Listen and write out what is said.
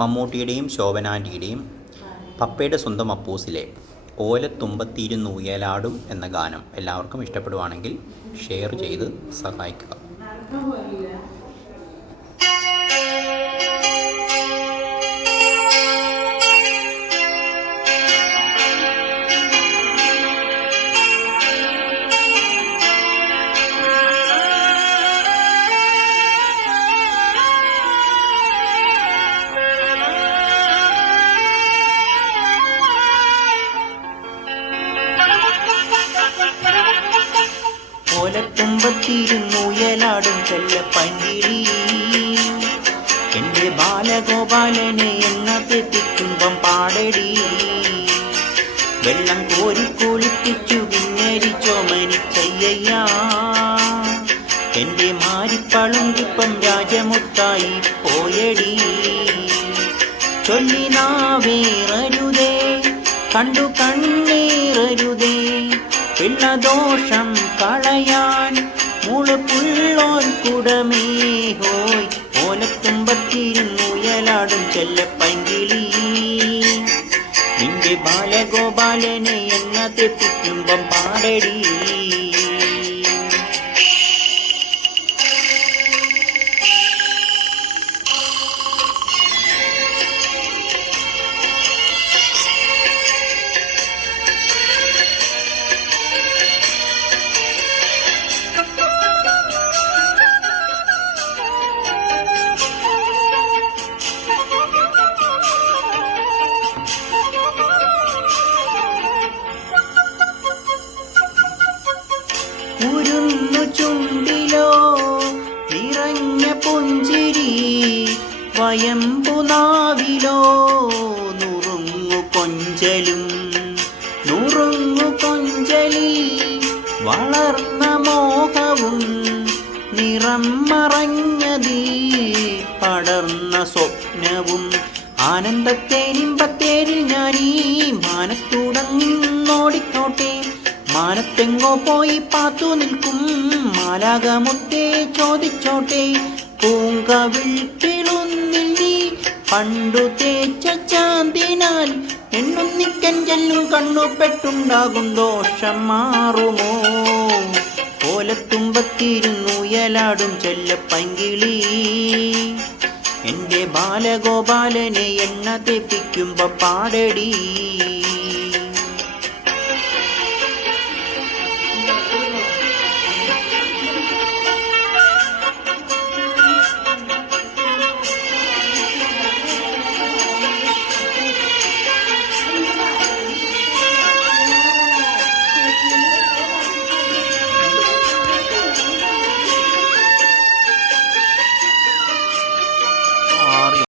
മമ്മൂട്ടിയുടെയും ശോഭനാൻ്റിയുടെയും പപ്പയുടെ സ്വന്തം അപ്പൂസിലെ ഓലത്തുമ്പത്തിരുന്നുയലാടും എന്ന ഗാനം എല്ലാവർക്കും ഇഷ്ടപ്പെടുവാണെങ്കിൽ ഷെയർ ചെയ്ത് സഹായിക്കുക. ഓലത്തുമ്പത്തിരുന്നുയലാടും ചെല്ലപ്പങ്കിളി എൻ്റെ ബാലഗോപാലനെ എണ്ണ തെറ്റിക്കുമ്പം പാടടി. വെള്ളം കോരി കുളിപ്പിച്ചു പിന്നരിച്ചോമനിച്ചയ്യ എൻ്റെ മാരിപ്പളുങ്കിപ്പം രാജമുത്തായി പോയടി. ചൊല്ലി നാവേറരുതേ കണ്ടു കണ്ണീറരുതേ പിള്ളദോഷം കളയാൻ മുളുപുള്ളോൻ കുടമേ ഹോയ്. ഓലത്തുമ്പത്തിരുന്നുയലാടും ചെല്ലപ്പങ്കിളി നിന്റെ ബാലഗോപാലനെ എണ്ണ തെറ്റിക്കുമ്പം പാടടി. കുരുന്നു ചുണ്ടിലോ നിറഞ്ഞ പുഞ്ചിരി വയമ്പുനാവിലോ നുറുങ്ങു കൊഞ്ചലും. നുറുങ്ങു കൊഞ്ചലിൽ വളർന്ന മോഹവും നിറം മറഞ്ഞതിൽ പടർന്ന സ്വപ്നവും. ആനന്ദത്തേനിമ്പത്തേരിൽ ഞാനീ മാനത്തുടങ്ങോടിക്കോട്ടെ. മാനത്തെങ്ങോ പോയി പാത്തു നിൽക്കും മാലാകമുത്തേ ചോദിച്ചോട്ടെ. പൂങ്കവിൾ കിളുന്നിൽ നീ പണ്ടു തേച്ച ചാന്തിനാൽ എണ്ണുന്നിക്കൻ ചെല്ലും കണ്ണുപെട്ടുണ്ടാകും ദോഷം മാറുമോ. ഓലത്തുമ്പത്തിരുന്നുയലാടും ചെല്ലപ്പങ്കിളി എൻ്റെ ബാലഗോപാലനെ എണ്ണ തെപ്പിക്കുമ്പോ പാടടി.